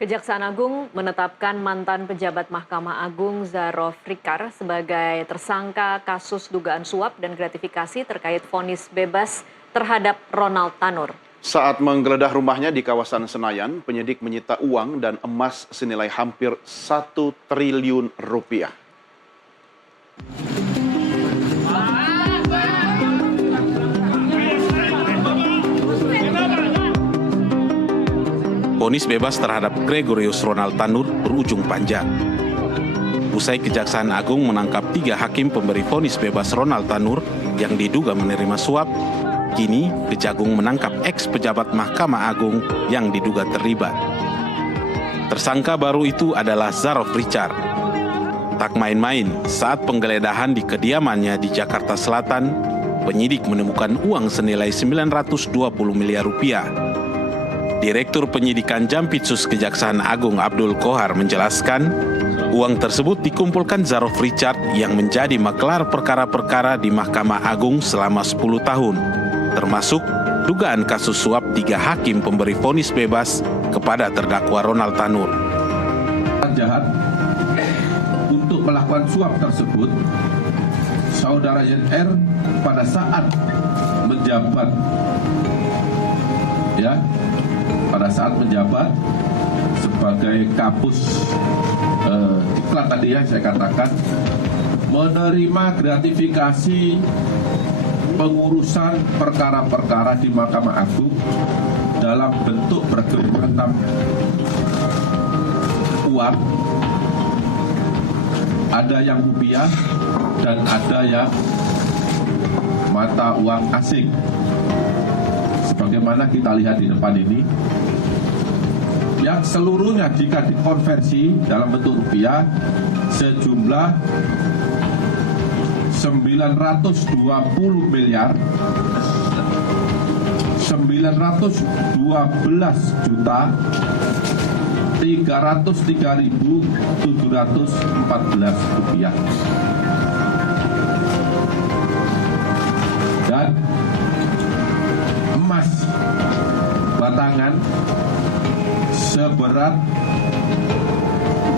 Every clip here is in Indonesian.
Kejaksaan Agung menetapkan mantan pejabat Mahkamah Agung Zarof Rikar sebagai tersangka kasus dugaan suap dan gratifikasi terkait vonis bebas terhadap Ronald Tanur. Saat menggeledah rumahnya di kawasan Senayan, penyidik menyita uang dan emas senilai hampir 1 triliun rupiah. Vonis bebas terhadap Gregorius Ronald Tanur berujung panjang. Usai Kejaksaan Agung menangkap 3 hakim pemberi vonis bebas Ronald Tanur yang diduga menerima suap, kini Kejagung menangkap ex-pejabat Mahkamah Agung yang diduga terlibat. Tersangka baru itu adalah Zarof Rikar. Tak main-main, saat penggeledahan di kediamannya di Jakarta Selatan, penyidik menemukan uang senilai 920 miliar rupiah. Direktur Penyidikan Jampitsus Kejaksaan Agung Abdul Kohar menjelaskan, uang tersebut dikumpulkan Zarof Rikar yang menjadi maklar perkara-perkara di Mahkamah Agung selama 10 tahun, termasuk dugaan kasus suap 3 hakim pemberi vonis bebas kepada terdakwa Ronald Tanur. Jahat untuk melakukan suap tersebut, saudara ZR pada saat menjabat, sebagai kapus iklan tadi yang saya katakan, menerima gratifikasi pengurusan perkara-perkara di Mahkamah Agung dalam bentuk berbagai macam uang, ada yang rupiah dan ada yang mata uang asing. Sebagaimana kita lihat di depan ini, yang seluruhnya jika dikonversi dalam bentuk rupiah sejumlah 920 miliar 912 juta 303.714 rupiah. Dan emas batangan seberat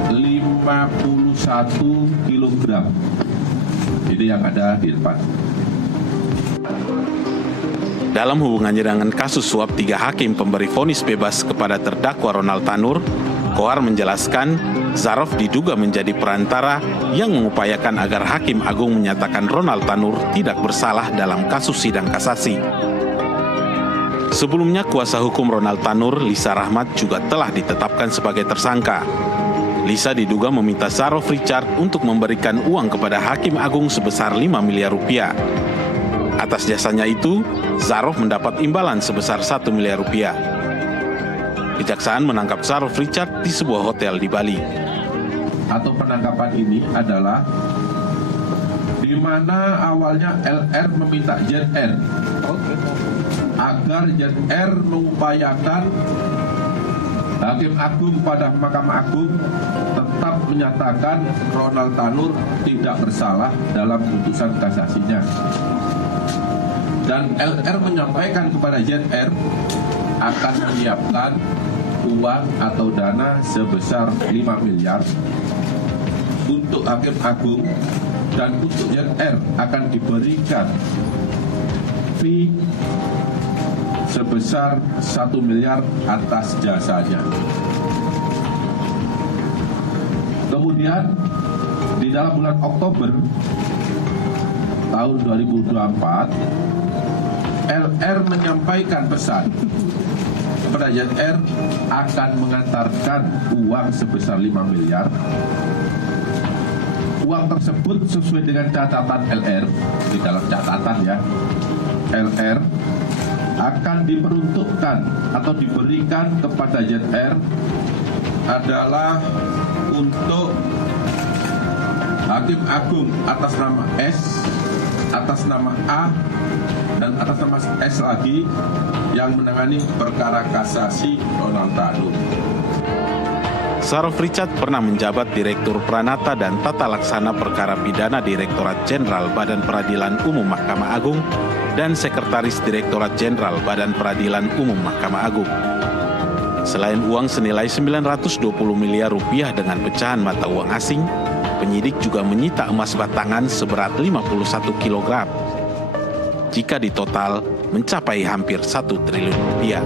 51 kg. Ini yang ada di depan. Dalam hubungannya dengan kasus suap 3 hakim pemberi vonis bebas kepada terdakwa Ronald Tanur, Kohar menjelaskan Zarof diduga menjadi perantara yang mengupayakan agar Hakim Agung menyatakan Ronald Tanur tidak bersalah dalam kasus sidang kasasi. Sebelumnya, kuasa hukum Ronald Tanur, Lisa Rahmat, juga telah ditetapkan sebagai tersangka. Lisa diduga meminta Zarof Rikar untuk memberikan uang kepada Hakim Agung sebesar 5 miliar rupiah. Atas jasanya itu, Zarof mendapat imbalan sebesar 1 miliar rupiah. Kejaksaan menangkap Zarof Rikar di sebuah hotel di Bali. Atau penangkapan ini adalah di mana awalnya LR meminta ZR agar ZR mengupayakan Hakim Agung pada Mahkamah Agung tetap menyatakan Ronald Tanur tidak bersalah dalam putusan kasasinya. Dan LR menyampaikan kepada ZR akan menyiapkan uang atau dana sebesar 5 miliar untuk Hakim Agung, dan untuk ZR akan diberikan fee sebesar 1 miliar atas jasanya. Kemudian di dalam bulan Oktober tahun 2024, LR menyampaikan pesan kepada ZR akan mengantarkan uang sebesar 5 miliar. Uang tersebut sesuai dengan catatan LR, di dalam catatan ya, LR akan diperuntukkan atau diberikan kepada ZR adalah untuk Hakim Agung atas nama S, atas nama A, dan atas nama S lagi yang menangani perkara kasasi Ronald Tanur. Zarof Rikar pernah menjabat Direktur Pranata dan Tata Laksana Perkara Pidana Direktorat Jenderal Badan Peradilan Umum Mahkamah Agung dan Sekretaris Direktorat Jenderal Badan Peradilan Umum Mahkamah Agung. Selain uang senilai 920 miliar rupiah dengan pecahan mata uang asing, penyidik juga menyita emas batangan seberat 51 kg. Jika ditotal, mencapai hampir 1 triliun rupiah.